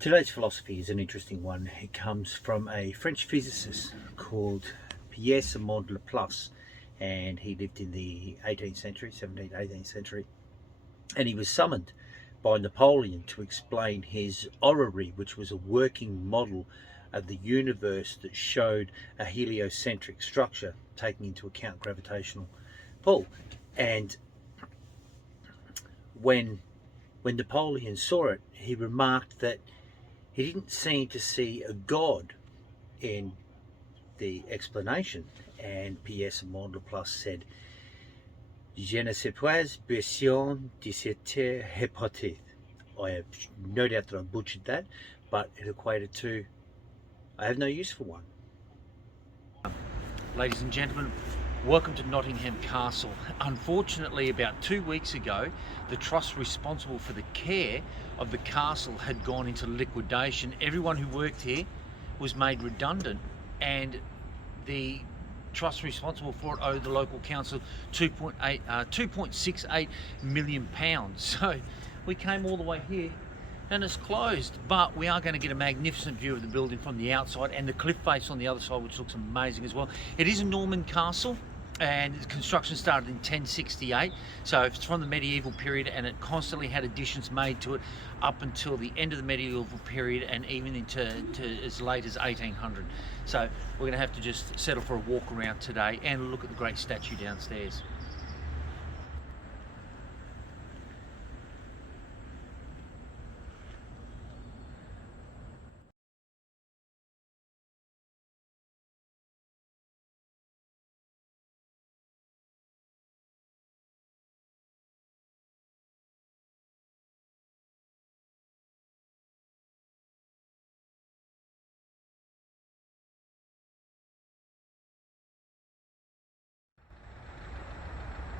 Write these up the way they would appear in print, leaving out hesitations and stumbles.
Today's philosophy is an interesting one. It comes from a French physicist called Pierre-Simon Laplace, and he lived in the 18th century, 17th, 18th century, and he was summoned by Napoleon to explain his orrery, which was a working model of the universe that showed a heliocentric structure, taking into account gravitational pull. And when Napoleon saw it, he remarked that he didn't seem to see a god in the explanation, and Pierre-Simon Laplace said, "Je ne sais pas besoin de cette hypothèse." I have no doubt that I butchered that, but it equated to, I have no use for one. Ladies and gentlemen, welcome to Nottingham Castle. Unfortunately, about 2 weeks ago, the trust responsible for the care of the castle had gone into liquidation. Everyone who worked here was made redundant, and the trust responsible for it owed the local council £2.68 million. So we came all the way here and it's closed, but we are going to get a magnificent view of the building from the outside and the cliff face on the other side, which looks amazing as well. It is a Norman castle, and construction started in 1068, so it's from the medieval period, and it constantly had additions made to it up until the end of the medieval period and even into as late as 1800. So we're going to have to just settle for a walk around today and look at the great statue downstairs.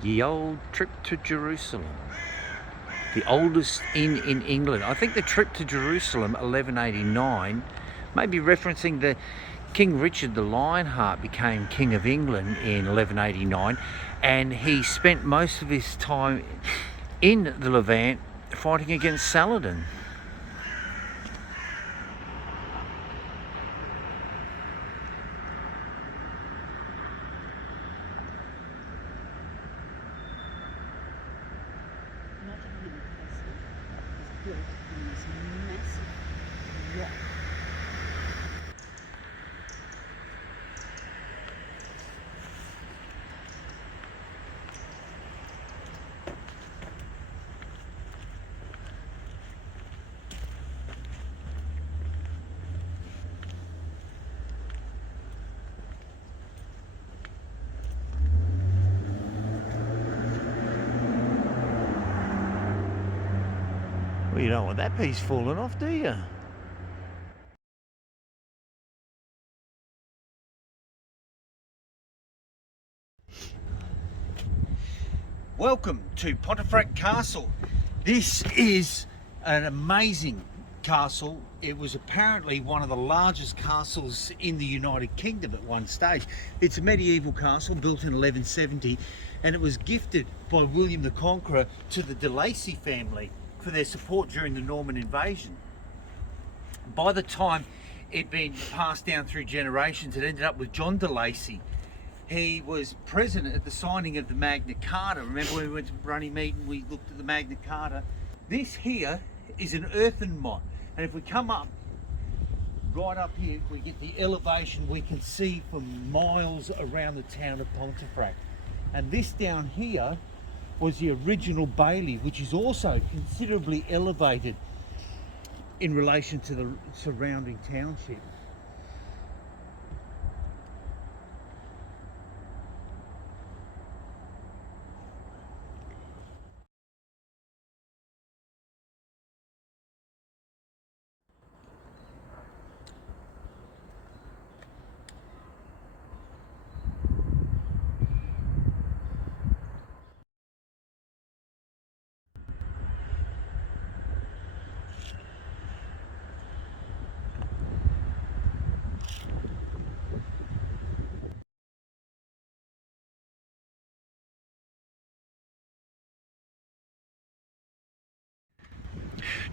Ye old trip to Jerusalem. The oldest inn in England. I think the trip to Jerusalem, 1189, may be referencing the King Richard the Lionheart became King of England in 1189, and he spent most of his time in the Levant fighting against Saladin. Nottingham Castle is built on this massive rock. Well, you don't want that piece falling off, do you? Welcome to Pontefract Castle. This is an amazing castle. It was apparently one of the largest castles in the United Kingdom at one stage. It's a medieval castle built in 1170, and it was gifted by William the Conqueror to the de Lacy family for their support during the Norman invasion. By the time it'd been passed down through generations, it ended up with John de Lacy. He was present at the signing of the Magna Carta. Remember when we went to Runnymede and we looked at the Magna Carta? This here is an earthen motte, and if we come up right up here, we get the elevation we can see for miles around the town of Pontefract. And this down here was the original bailey, which is also considerably elevated in relation to the surrounding township.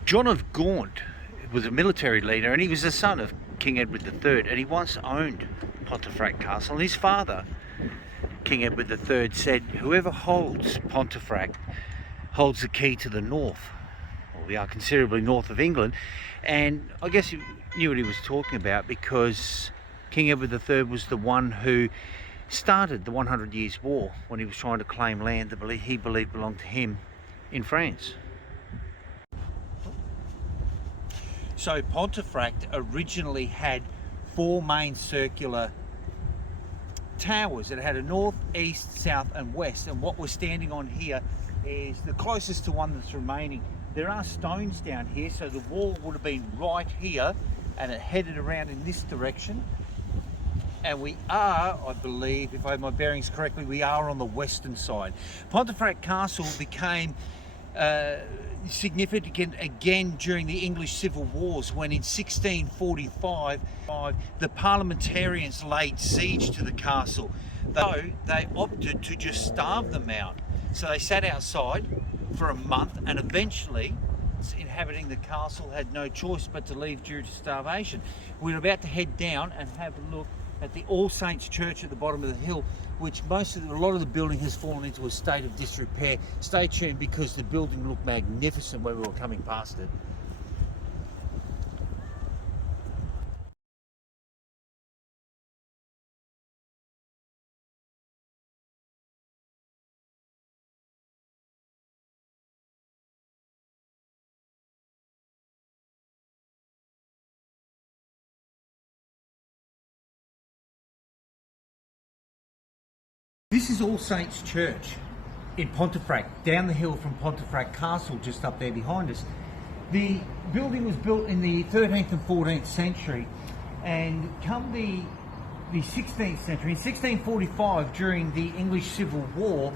John of Gaunt was a military leader, and he was the son of King Edward III, and he once owned Pontefract Castle. And his father, King Edward III, said, whoever holds Pontefract holds the key to the north. Well, we are considerably north of England, and I guess he knew what he was talking about, because King Edward III was the one who started the 100 Years' War when he was trying to claim land that he believed belonged to him in France. So Pontefract originally had 4 main circular towers. It had a north, east, south and west, and what we're standing on here is the closest to one that's remaining. There are stones down here, so the wall would have been right here and it headed around in this direction. And we are, I believe, if I have my bearings correctly, we are on the western side. Pontefract Castle became significant again during the English Civil Wars, when in 1645 the parliamentarians laid siege to the castle, though they opted to just starve them out. So they sat outside for a month, and eventually inhabiting the castle had no choice but to leave due to starvation. We're about to head down and have a look at the All Saints Church at the bottom of the hill, which a lot of the building has fallen into a state of disrepair. Stay tuned, because the building looked magnificent when we were coming past it. This is All Saints Church in Pontefract, down the hill from Pontefract Castle, just up there behind us. The building was built in the 13th and 14th century, and come the 16th century, in 1645, during the English Civil War,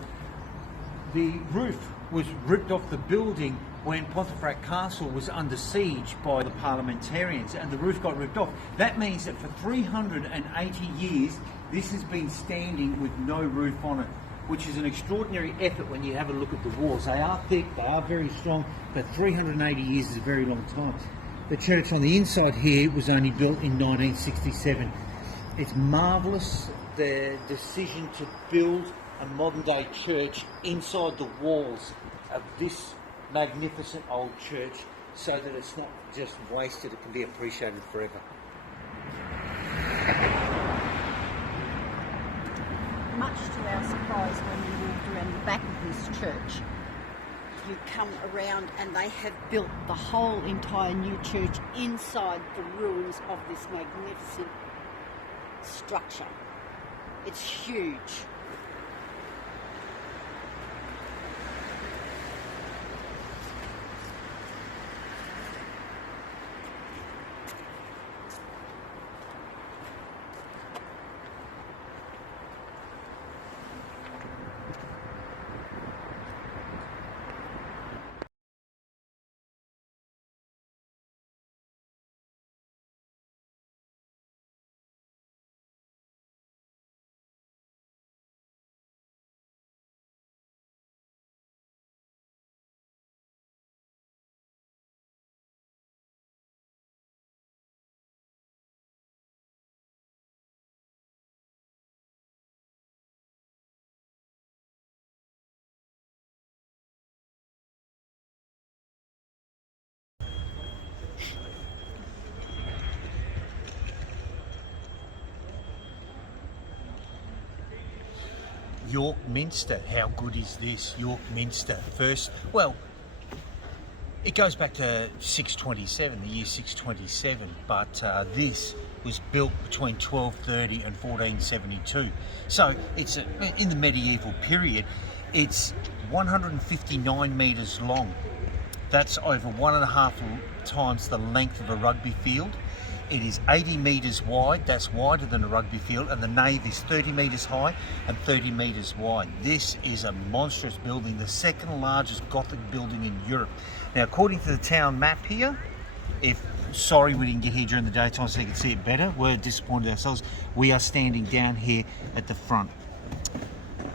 the roof was ripped off the building when Pontefract Castle was under siege by the parliamentarians, and the roof got ripped off. That means that for 380 years this has been standing with no roof on it, which is an extraordinary effort when you have a look at the walls. They are thick, they are very strong, but 380 years is a very long time. The church on the inside here was only built in 1967. It's marvellous, the decision to build a modern day church inside the walls of this magnificent old church, so that it's not just wasted, it can be appreciated forever. Much to our surprise, when we walked around the back of this church, you come around and they have built the whole entire new church inside the ruins of this magnificent structure. It's huge. York Minster, how good is this? York Minster, first, well, it goes back to 627, the year 627, but this was built between 1230 and 1472. So it's in the medieval period. It's 159 metres long. That's over 1.5 times the length of a rugby field. It is 80 metres wide, that's wider than a rugby field, and the nave is 30 metres high and 30 metres wide. This is a monstrous building, the largest Gothic building in Europe. Now, according to the town map here, sorry we didn't get here during the daytime so you could see it better, we're disappointed ourselves. We are standing down here at the front,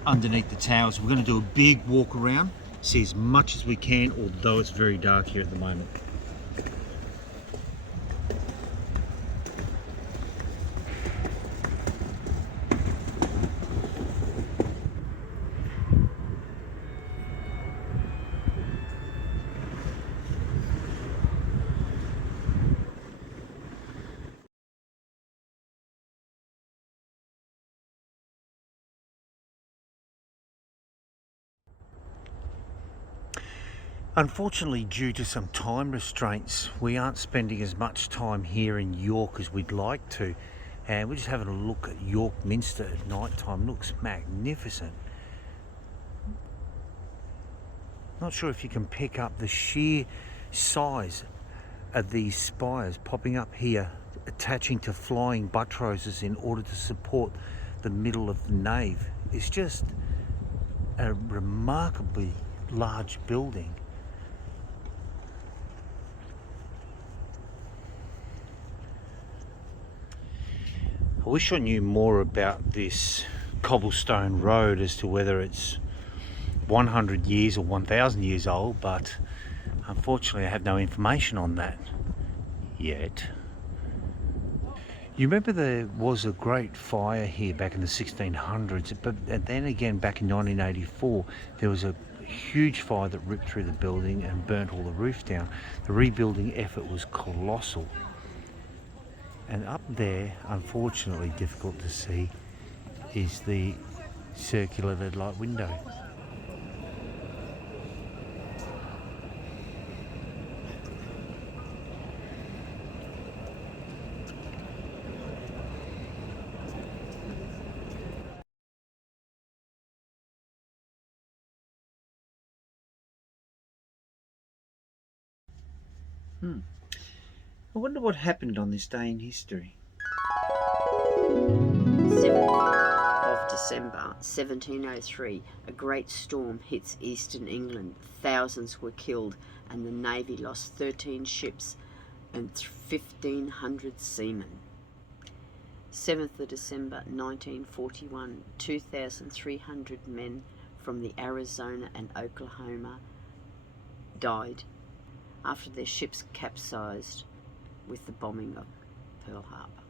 underneath the towers. We're going to do a big walk around, see as much as we can, although it's very dark here at the moment. Unfortunately, due to some time restraints, we aren't spending as much time here in York as we'd like to. And we're just having a look at York Minster at night time. Looks magnificent. Not sure if you can pick up the sheer size of these spires popping up here, attaching to flying buttresses in order to support the middle of the nave. It's just a remarkably large building. I wish I knew more about this cobblestone road as to whether it's 100 years or 1,000 years old, but unfortunately I have no information on that yet. You remember there was a great fire here back in the 1600s, but then again back in 1984 there was a huge fire that ripped through the building and burnt all the roof down. The rebuilding effort was colossal. And up there, unfortunately difficult to see, is the circular red light window. I wonder what happened on this day in history. 7th of December 1703, a great storm hits eastern England. Thousands were killed and the Navy lost 13 ships and 1,500 seamen. 7th of December 1941, 2,300 men from the Arizona and Oklahoma died after their ships capsized with the bombing of Pearl Harbor.